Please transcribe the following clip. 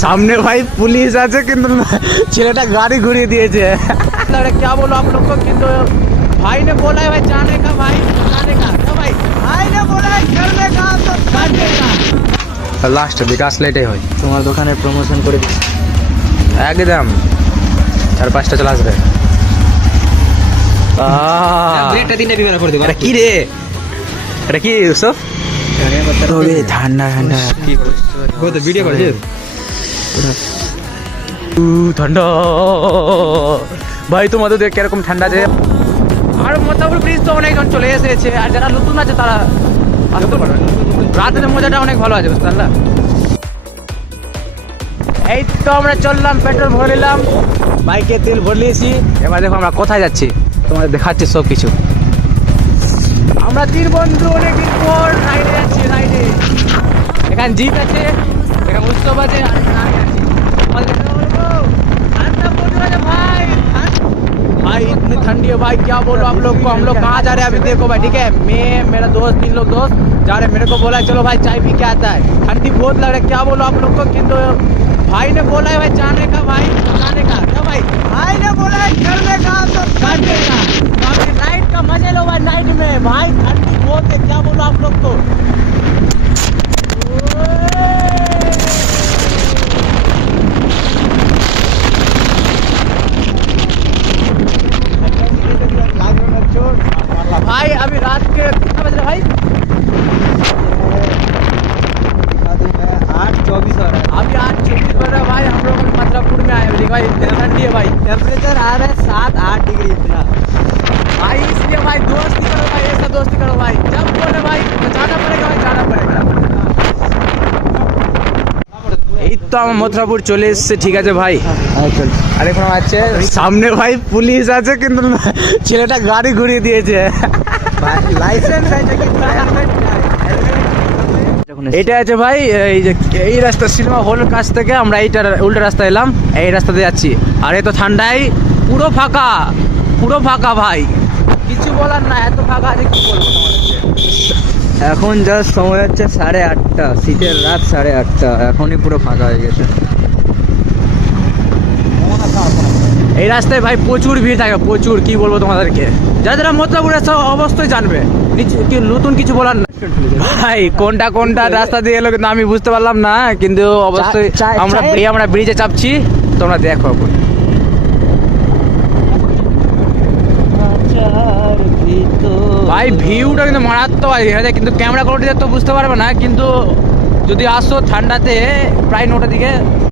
सामने भाई पुलिस আছে কিন্তু ছেলেটা गाड़ी घुरिए दिएছে। अरे क्या बोलो आप लोग को কিন্তু भाई ने बोला है भाई जाने का भाई जाने का क्या भाई ने बोला है करने का तो करने का लास्ट विकास लेटे হয় তোমার দোকানের প্রমোশন করে দিচ্ছি একদম 4-5টা চলে আসবে একটা দিনে বিবেচনা করে দেবো এটা কি রে এটা কি ইউসুফ ঠান্ডা ঠান্ডা কি কত ভিডিও করেছিস ঠান্ডা ভাই তোমাদের দেখ কিরকম ঠান্ডা আছে আর মোটামুটি ব্রিজ তো অনেকজন চলে এসেছে আর যারা নতুন আছে তারা আসতে পারবে রাতের মজাটা অনেক ভালো আছে বুঝতে পারলা এই তো আমরা চললাম পেট্রোল ভরে নিলাম বাইকে তেল ভরে নিয়েছি এবার দেখো আমরা কোথায় যাচ্ছি তোমাদের দেখাচ্ছি সব কিছু আমরা 3 বন্ধু অনেকদিন পর রাইডে যাচ্ছি রাইডে এখানে জিপ আছে এখানে উৎসব আছে আর রাইড আছে भाई इतनी ठंडी है भाई क्या बोलो आप लोग को हम लोग कहाँ जा रहे हैं अभी देखो भाई ठीक है मैं मेरा दोस्त 3 लोग दोस्त जा रहे हैं मेरे को बोला चलो भाई चाय पी के आता है ठंडी बहुत लग रहा है क्या बोलो आप लोग को किंतु भाई ने बोला है भाई जाने का क्या भाई ने बोला है करने का तो करने का नाइट का मजे लो भाई नाइट में भाई ठंडी बहुत है क्या बोलो आप लोग को भाई अभी रात के कितना बज रहा भाई 8:24 हो रहा है अभी 8:24 बज रहा है भाई हम लोग मथुरापुर में आए हैं भाई ठंडी है भाई टेम्परेचर आ रहा है 7-8 डिग्री इतना भाई इसलिए भाई दोस्ती करो भाई ऐसा दोस्ती करो भाई जब बोले भाई तो जाना पड़ेगा भाई जाना पड़ेगा এই তো আমার মথুরাপুর চলে এসেছে ঠিক আছে ভাই আর এখন আছে সামনে ভাই পুলিশ আছে কিন্তু ছেলেটা গাড়ি ঘুরিয়ে দিয়েছে লাইসেন্স আছে কিন্তু এটা আছে ভাই এই যে এই রাস্তা সিনেমা হলের কাছ থেকে আমরা এইটার উল্টো রাস্তা এলাম এই রাস্তাতে যাচ্ছি আর এই তো ঠান্ডায় পুরো ফাঁকা ভাই কিছু বলার না এত ফাঁকা আছে কি বলবো তোমাদেরকে এখন জাস্ট সময় হচ্ছে 8:30 শীতের রাত 8:30 এখনই পুরো ফাঁকা হয়ে গেছে এই রাস্তায় ভাই প্রচুর ভিড় থাকে প্রচুর কি বলবো তোমাদেরকে যারা মথুরাপুর রাস্তা অবশ্যই জানবে নতুন কিছু বলার না ভাই কোনটা রাস্তা দিয়ে এলো কিন্তু আমি বুঝতে পারলাম না কিন্তু অবশ্যই আমরা ব্রিজে চাপছি তোমরা দেখো এখন ভাই ভিউটা কিন্তু মারাত্মক আছে কিন্তু ক্যামেরা কোয়ালিটি তো বুঝতে পারবে না কিন্তু যদি আসো ঠান্ডাতে প্রায় 9টার দিকে